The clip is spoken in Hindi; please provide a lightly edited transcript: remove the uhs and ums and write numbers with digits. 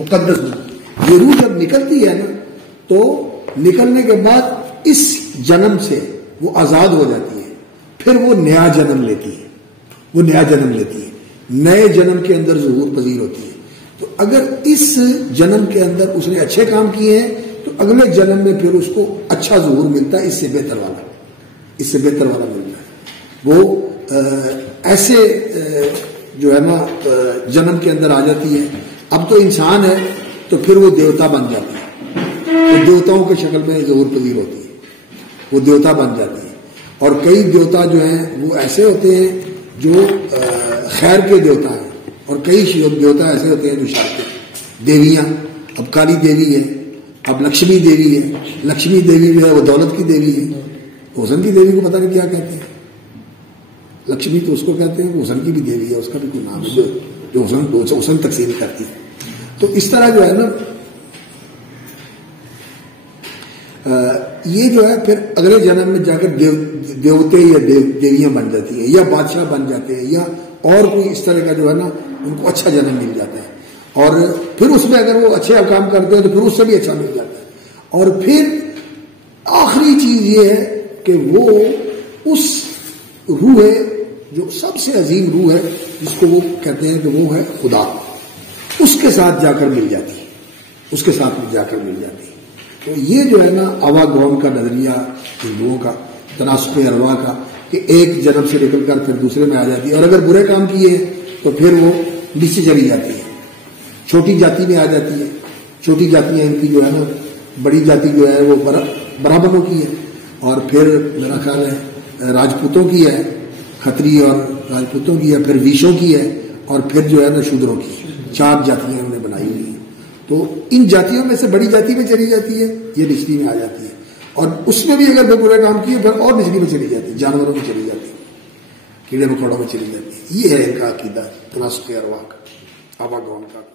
मुकद्दस रूह। ये रूह जब निकलती है ना, तो निकलने के बाद इस जन्म से वो आजाद हो जाती है, फिर वो नया जन्म लेती है, वो नया जन्म लेती है, नए जन्म के अंदर ज़ुहूर पजीर होती है। तो अगर इस जन्म के अंदर उसने अच्छे काम किए हैं तो अगले जन्म में फिर उसको अच्छा ज़ुहूर मिलता है, इससे बेहतर वाला, इससे बेहतर वाला मिलता है। वो ऐसे जो है ना जन्म के अंदर आ जाती है। अब तो इंसान है तो फिर वो देवता बन जाती है, वो देवताओं के शक्ल में ज़ुहूर पजीर होती है, वो देवता बन जाती है। और कई देवता जो हैं वो ऐसे होते हैं जो खैर के देवता हैं, और कई देवता ऐसे होते हैं जो शर के। देवियां, अब काली देवी है, अब लक्ष्मी देवी है। लक्ष्मी देवी जो है वो दौलत की देवी है। हुसन की देवी को पता नहीं क्या कहते हैं, लक्ष्मी तो उसको कहते हैं, हुसन की भी देवी है, उसका भी कोई नाम है जो हुसन तकसीम करती है। तो इस तरह जो है ना ये जो है फिर अगले जन्म में जाकर देवते या देवियां बन जाती है, या बादशाह बन जाते हैं, या और कोई इस तरह का जो है ना उनको अच्छा जन्म मिल जाता है। और फिर उसमें अगर वो अच्छे काम करते हैं तो फिर उससे भी अच्छा मिल जाता है। और फिर आखिरी चीज ये है कि वो उस रूह है जो सबसे अजीम रूह है, जिसको वो कहते हैं कि वो है खुदा, उसके साथ जाकर मिल जाती है, उसके साथ जाकर मिल जाती है। तो ये जो है ना आवागमन का नजरिया हिंदुओं का, तनासुब अरवा का, कि एक जन्म से निकलकर फिर दूसरे में आ जाती है। और अगर बुरे काम किए तो फिर वो नीचे चली जाती है, छोटी जाति में आ जाती है। छोटी जातियां इनकी जो है ना, बड़ी जाति जो है वो ब्राह्मणों की है, और फिर मेरा ख्याल है राजपूतों की है, खत्री और राजपूतों की है, फिर विशों की है, और फिर जो है ना शूद्रों की। 4 जातियां उन्होंने बनाई हुई है। तो इन जातियों में से बड़ी जाति में चली जाती है, ये निचली में आ जाती है। और उसमें भी अगर बुरे काम किए फिर और निचली में चली जाती है, जानवरों में चली जाती है, कीड़े मकोड़ों में चली जाती है। ये है इनका अकीदा तनासुब अरवा का, आवागमन का।